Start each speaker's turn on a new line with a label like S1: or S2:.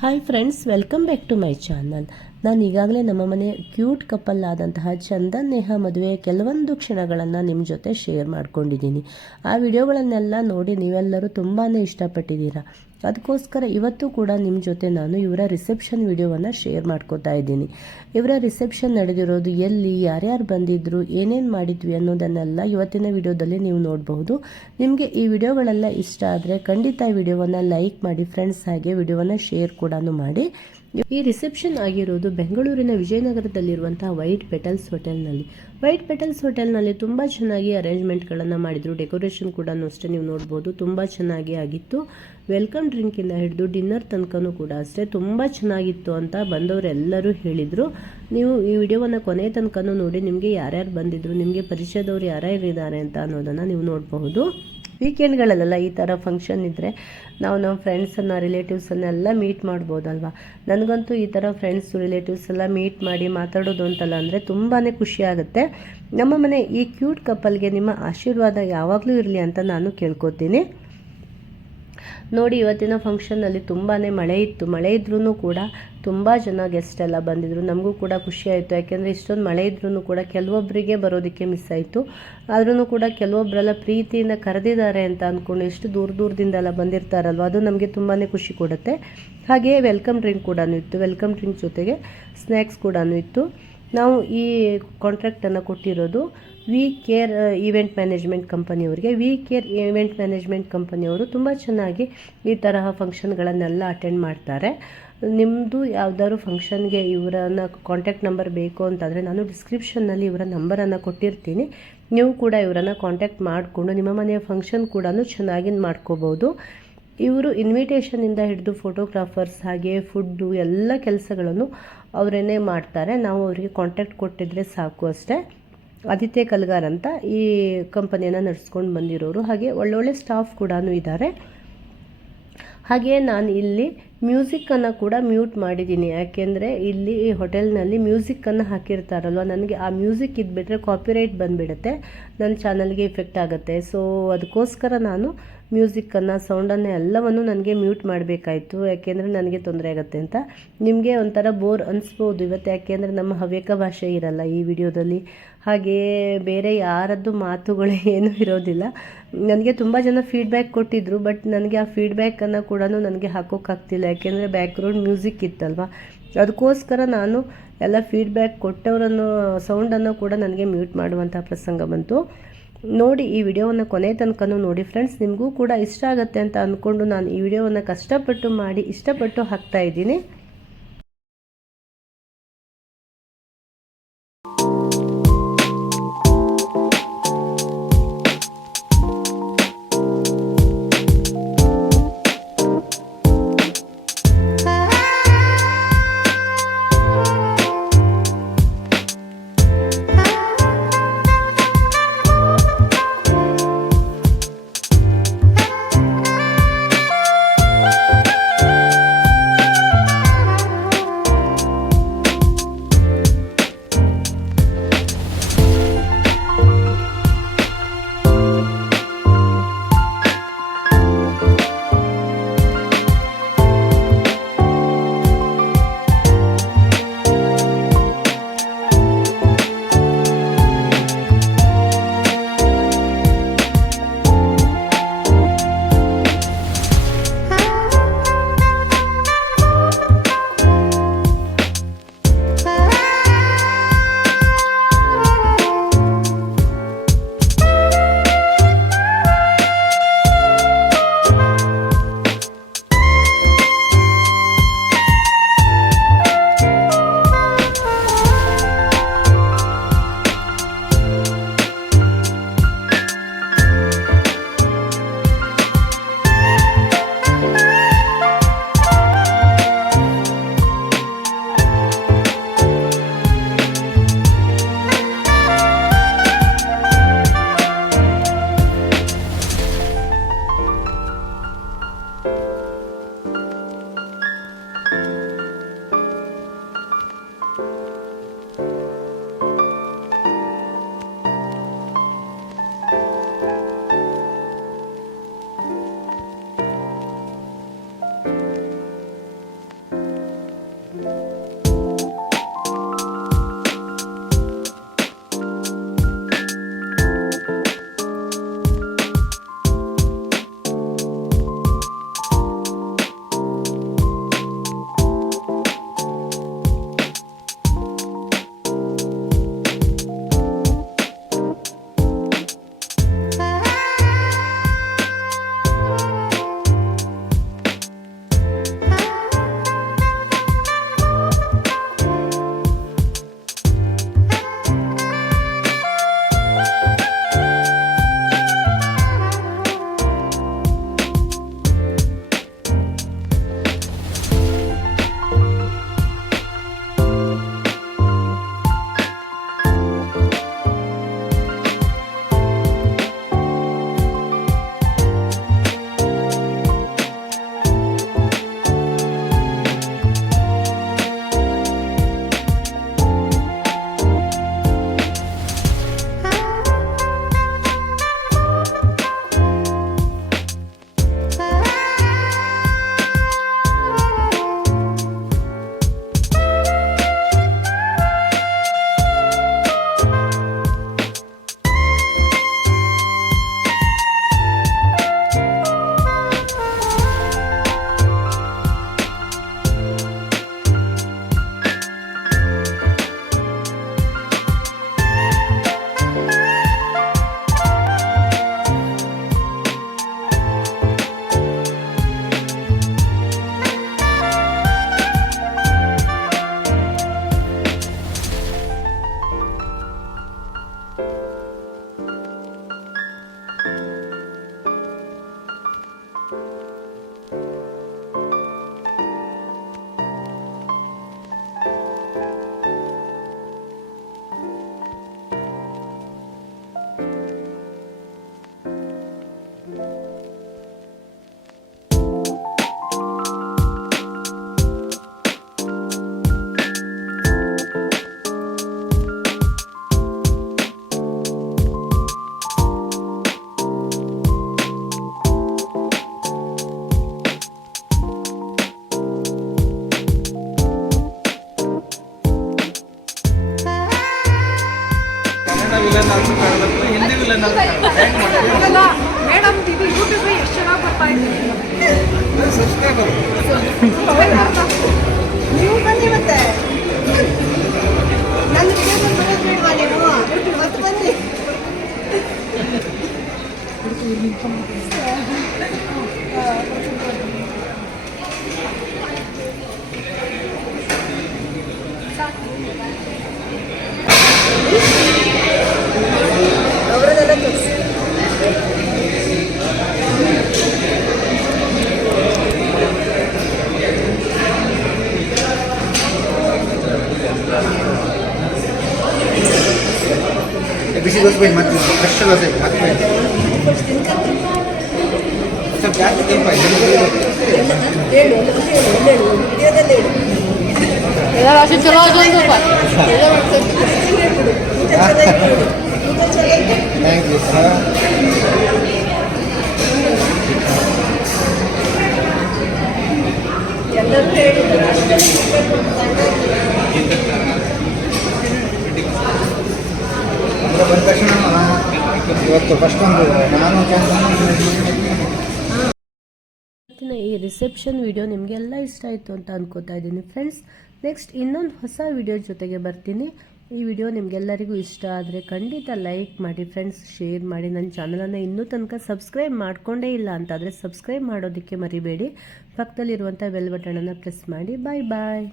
S1: Hi friends welcome back to my channel ನಾನು ಈಗಾಗಲೇ ನಮ್ಮ ಮನೆ ಕ್ಯೂಟ್ ಕಪಲ್ ಆದಂತಹ ಚಂದನ್ ನೇಹ ಮದುವೆಯ ಕೆಲವೊಂದು ಕ್ಷಣಗಳನ್ನು ನಿಮ್ಮ ಜೊತೆ ಶೇರ್ ಮಾಡ್ಕೊಂಡಿದ್ದೀನಿ. ಆ ವಿಡಿಯೋಗಳನ್ನೆಲ್ಲ ನೋಡಿ ನೀವೆಲ್ಲರೂ ತುಂಬಾ ಇಷ್ಟಪಟ್ಟಿದ್ದೀರಾ. ಅದಕ್ಕೋಸ್ಕರ ಇವತ್ತು ಕೂಡ ನಿಮ್ಮ ಜೊತೆ ನಾನು ಇವರ ರಿಸೆಪ್ಷನ್ ವಿಡಿಯೋವನ್ನು ಶೇರ್ ಮಾಡ್ಕೋತಾ ಇದ್ದೀನಿ. ಇವರ ರಿಸೆಪ್ಷನ್ ನಡೆದಿರೋದು ಎಲ್ಲಿ, ಯಾರ್ಯಾರು ಬಂದಿದ್ರು, ಏನೇನು ಮಾಡಿದ್ವಿ ಅನ್ನೋದನ್ನೆಲ್ಲ ಇವತ್ತಿನ ವಿಡಿಯೋದಲ್ಲಿ ನೀವು ನೋಡಬಹುದು. ನಿಮಗೆ ಈ ವಿಡಿಯೋಗಳೆಲ್ಲ ಇಷ್ಟ ಆದರೆ ಖಂಡಿತ ಈ ವಿಡಿಯೋವನ್ನು ಲೈಕ್ ಮಾಡಿ ಫ್ರೆಂಡ್ಸ್ ಹಾಗೆ ವಿಡಿಯೋವನ್ನು ಶೇರ್ ಕೂಡ ಮಾಡಿ. ಈ ರಿಸೆಪ್ಷನ್ ಆಗಿರೋದು ಬೆಂಗಳೂರಿನ ವಿಜಯನಗರದಲ್ಲಿರುವಂತಹ ವೈಟ್ ಪೆಟಲ್ಸ್ ಹೋಟೆಲ್ನಲ್ಲಿ. ವೈಟ್ ಪೆಟಲ್ಸ್ ಹೋಟೆಲ್ನಲ್ಲಿ ತುಂಬ ಚೆನ್ನಾಗಿ ಅರೇಂಜ್ಮೆಂಟ್ಗಳನ್ನು ಮಾಡಿದರು. ಡೆಕೋರೇಷನ್ ಕೂಡ ಅಷ್ಟೇ ನೀವು ನೋಡ್ಬೋದು. ತುಂಬ ಚೆನ್ನಾಗಿ ಆಗಿತ್ತು. ವೆಲ್ಕಮ್ ಡ್ರಿಂಕಿಂದ ಹಿಡಿದು ಡಿನ್ನರ್ ತನಕನೂ ಕೂಡ ಅಷ್ಟೇ. ತುಂಬ ಚೆನ್ನಾಗಿತ್ತು ಅಂತ ಬಂದವರೆಲ್ಲರೂ ಹೇಳಿದರು. ನೀವು ಈ ವಿಡಿಯೋವನ್ನು ಕೊನೆ ತನಕನೂ ನೋಡಿ ನಿಮಗೆ ಯಾರ್ಯಾರು ಬಂದಿದ್ರು, ನಿಮಗೆ ಪರಿಚಯದವರು ಯಾರ್ಯಾರು ಇದ್ದಾರೆ ಅಂತ ಅನ್ನೋದನ್ನು ನೀವು ನೋಡಬಹುದು. ವೀಕೆಂಡ್ಗಳಲ್ಲೆಲ್ಲ ಈ ಥರ ಫಂಕ್ಷನ್ ಇದ್ದರೆ ನಾವು ನಮ್ಮ ಫ್ರೆಂಡ್ಸನ್ನು ರಿಲೇಟಿವ್ಸನ್ನೆಲ್ಲ ಮೀಟ್ ಮಾಡ್ಬೋದಲ್ವ? ನನಗಂತೂ ಈ ಥರ ಫ್ರೆಂಡ್ಸ್ ರಿಲೇಟಿವ್ಸ್ ಎಲ್ಲ ಮೀಟ್ ಮಾಡಿ ಮಾತಾಡೋದು ಅಂತಲ್ಲ ಅಂದರೆ ತುಂಬಾ ಖುಷಿಯಾಗುತ್ತೆ ನಮ್ಮ ಮನೆ ಈ ಕ್ಯೂಟ್ ಕಪಲ್ಗೆ ನಿಮ್ಮ ಆಶೀರ್ವಾದ ಯಾವಾಗಲೂ ಇರಲಿ ಅಂತ ನಾನು ಕೇಳ್ಕೊತೀನಿ. ನೋಡಿ, ಇವತ್ತಿನ ಫಂಕ್ಷನ್ನಲ್ಲಿ ತುಂಬಾ ಮಳೆ ಇತ್ತು. ಮಳೆ ಇದ್ರೂ ಕೂಡ ತುಂಬ ಜನ ಗೆಸ್ಟ್ ಎಲ್ಲ ಬಂದಿದ್ರು. ನಮಗೂ ಕೂಡ ಖುಷಿ ಆಯಿತು. ಯಾಕೆಂದರೆ ಇಷ್ಟೊಂದು ಮಳೆ ಇದ್ರೂ ಕೂಡ ಕೆಲವೊಬ್ಬರಿಗೆ ಬರೋದಕ್ಕೆ ಮಿಸ್ ಆಯಿತು. ಆದ್ರೂ ಕೂಡ ಕೆಲವೊಬ್ಬರೆಲ್ಲ ಪ್ರೀತಿಯಿಂದ ಕರೆದಿದ್ದಾರೆ ಅಂತ ಅಂದ್ಕೊಂಡು ಎಷ್ಟು ದೂರ ದೂರದಿಂದೆಲ್ಲ ಬಂದಿರ್ತಾರಲ್ವ, ಅದು ನಮಗೆ ತುಂಬಾ ಖುಷಿ ಕೊಡುತ್ತೆ. ಹಾಗೆಯೇ ವೆಲ್ಕಮ್ ಡ್ರಿಂಕ್ ಕೂಡ ಇತ್ತು. ವೆಲ್ಕಮ್ ಡ್ರಿಂಕ್ ಜೊತೆಗೆ ಸ್ನ್ಯಾಕ್ಸ್ ಕೂಡ ಇತ್ತು. ನಾವು ಈ ಕಾಂಟ್ರಾಕ್ಟನ್ನು ಕೊಟ್ಟಿರೋದು ವಿ ಕೇರ್ ಈವೆಂಟ್ ಮ್ಯಾನೇಜ್ಮೆಂಟ್ ಕಂಪನಿಯವರಿಗೆ ವಿ ಕೇರ್ ಈವೆಂಟ್ ಮ್ಯಾನೇಜ್ಮೆಂಟ್ ಕಂಪನಿಯವರು ತುಂಬ ಚೆನ್ನಾಗಿ ಈ ತರಹ ಫಂಕ್ಷನ್ಗಳನ್ನೆಲ್ಲ ಅಟೆಂಡ್ ಮಾಡ್ತಾರೆ. ನಿಮ್ಮದು ಯಾವುದಾದ್ರು ಫಂಕ್ಷನ್ಗೆ ಇವರನ್ನ ಕಾಂಟ್ಯಾಕ್ಟ್ ನಂಬರ್ ಬೇಕು ಅಂತಂದರೆ ನಾನು ಡಿಸ್ಕ್ರಿಪ್ಷನ್ನಲ್ಲಿ ಇವರ ನಂಬರನ್ನು ಕೊಟ್ಟಿರ್ತೀನಿ. ನೀವು ಕೂಡ ಇವರನ್ನು ಕಾಂಟ್ಯಾಕ್ಟ್ ಮಾಡಿಕೊಂಡು ನಿಮ್ಮ ಮನೆಯ ಫಂಕ್ಷನ್ ಕೂಡ ಚೆನ್ನಾಗಿ ಮಾಡ್ಕೋಬೋದು. ಇವರು ಇನ್ವಿಟೇಷನಿಂದ ಹಿಡಿದು ಫೋಟೋಗ್ರಾಫರ್ಸ್ ಹಾಗೆ ಫುಡ್ಡು ಎಲ್ಲ ಕೆಲಸಗಳನ್ನು ಅವರೇನೇ ಮಾಡ್ತಾರೆ. ನಾವು ಅವರಿಗೆ ಕಾಂಟ್ಯಾಕ್ಟ್ ಕೊಟ್ಟಿದ್ರೆ ಸಾಕು ಅಷ್ಟೇ. ಆದಿತ್ಯ ಕಲ್ಗಾರ್ ಅಂತ ಈ ಕಂಪನಿಯನ್ನು ನಡೆಸ್ಕೊಂಡು ಬಂದಿರೋರು. ಹಾಗೆ ಒಳ್ಳೊಳ್ಳೆ ಸ್ಟಾಫ್ ಕೂಡ ಇದ್ದಾರೆ ಹಾಗೆಯೇ ನಾನು ಇಲ್ಲಿ ಮ್ಯೂಸಿಕ್ಕನ್ನು ಕೂಡ ಮ್ಯೂಟ್ ಮಾಡಿದ್ದೀನಿ. ಯಾಕೆಂದರೆ ಇಲ್ಲಿ ಈ ಹೋಟೆಲ್ನಲ್ಲಿ ಮ್ಯೂಸಿಕ್ಕನ್ನು ಹಾಕಿರ್ತಾರಲ್ವ? ನನಗೆ ಆ ಮ್ಯೂಸಿಕ್ ಇದ್ಬಿಟ್ರೆ ಕಾಪಿರೈಟ್ ಬಂದುಬಿಡುತ್ತೆ. ನನ್ನ ಚಾನಲ್ಗೆ ಇಫೆಕ್ಟ್ ಆಗುತ್ತೆ. ಸೊ ಅದಕ್ಕೋಸ್ಕರ ನಾನು ಮ್ಯೂಸಿಕ್ಕನ್ನು ಸೌಂಡನ್ನು ಎಲ್ಲವನ್ನು ನನಗೆ ಮ್ಯೂಟ್ ಮಾಡಬೇಕಾಯಿತು. ಯಾಕೆಂದರೆ ನನಗೆ ತೊಂದರೆ ಆಗುತ್ತೆ ಅಂತ. ನಿಮಗೆ ಒಂಥರ ಬೋರ್ ಅನಿಸ್ಬೋದು ಇವತ್ತು. ಯಾಕೆಂದರೆ ನಮ್ಮ ಹವ್ಯಕ ಭಾಷೆ ಇರಲ್ಲ ಈ ವಿಡಿಯೋದಲ್ಲಿ ಹಾಗೆಯೇ ಬೇರೆ ಯಾರದ್ದು ಮಾತುಗಳು ಏನೂ ಇರೋದಿಲ್ಲ. ನನಗೆ ತುಂಬ ಜನ ಫೀಡ್ಬ್ಯಾಕ್ ಕೊಟ್ಟಿದ್ದರು ಬಟ್ ನನಗೆ ಆ ಫೀಡ್ಬ್ಯಾಕನ್ನು ಕೂಡ ನನಗೆ ಹಾಕೋಕ್ಕಾಗ್ತಿಲ್ಲ. ಯಾಕೆಂದರೆ ಬ್ಯಾಕ್ಗ್ರೌಂಡ್ ಮ್ಯೂಸಿಕ್ ಇತ್ತಲ್ವ? ಅದಕ್ಕೋಸ್ಕರ ನಾನು ಎಲ್ಲ ಫೀಡ್ಬ್ಯಾಕ್ ಕೊಟ್ಟವರನ್ನು ಸೌಂಡನ್ನು ಕೂಡ ನನಗೆ ಮ್ಯೂಟ್ ಮಾಡುವಂಥ ಪ್ರಸಂಗ ಬಂತು. ನೋಡಿ, ಈ ವಿಡಿಯೋವನ್ನು ಕೊನೆ ತನಕನೂ ನೋಡಿ ಫ್ರೆಂಡ್ಸ್ ನಿಮಗೂ ಕೂಡ ಇಷ್ಟ ಆಗುತ್ತೆ ಅಂತ ಅಂದ್ಕೊಂಡು ನಾನು ಈ ವಿಡಿಯೋವನ್ನು ಕಷ್ಟಪಟ್ಟು ಮಾಡಿ, ಇಷ್ಟಪಟ್ಟು ಹಾಕ್ತಾ ಇದ್ದೀನಿ.
S2: ಬಿಸಿ ದೋಸೆ ಮತ್ತೆ ಫ್ರೆಶ್ ದೋಸೆ ಮತ್ತೆ ಸ್ವಲ್ಪ ಜಾಸ್ತಿ ಕೆಂಪ
S3: ಹೇಳು ಹೇಳು ಹೇಳು ವಿಡಿಯೋದಲ್ಲಿ ಹೇಳು
S4: ಎಲ್ಲ ರಾಶಿ ಚಲೋ
S2: ಇವತ್ತು
S1: ಈ ರಿಸೆಪ್ಷನ್ ವಿಡಿಯೋ ನಿಮಗೆಲ್ಲ ಇಷ್ಟ ಆಯಿತು ಅಂತ ಅನ್ಕೋತಾ ಇದ್ದೀನಿ. ಫ್ರೆಂಡ್ಸ್ ನೆಕ್ಸ್ಟ್ ಇನ್ನೊಂದು ಹೊಸ ವಿಡಿಯೋ ಜೊತೆಗೆ ಬರ್ತೀನಿ. ಈ ವಿಡಿಯೋ ನಿಮಗೆಲ್ಲರಿಗೂ ಇಷ್ಟ ಆದರೆ ಖಂಡಿತ ಲೈಕ್ ಮಾಡಿ ಫ್ರೆಂಡ್ಸ್ ಶೇರ್ ಮಾಡಿ. ನನ್ನ ಚಾನಲನ್ನು ಇನ್ನೂ ತನಕ ಸಬ್ಸ್ಕ್ರೈಬ್ ಮಾಡಿಕೊಂಡೇ ಇಲ್ಲ ಅಂತಾದರೆ ಸಬ್ಸ್ಕ್ರೈಬ್ ಮಾಡೋದಕ್ಕೆ ಮರಿಬೇಡಿ. ಪಕ್ಕದಲ್ಲಿರುವಂಥ ಬೆಲ್ ಬಟನನ್ನು ಪ್ರೆಸ್ ಮಾಡಿ. ಬಾಯ್ ಬಾಯ್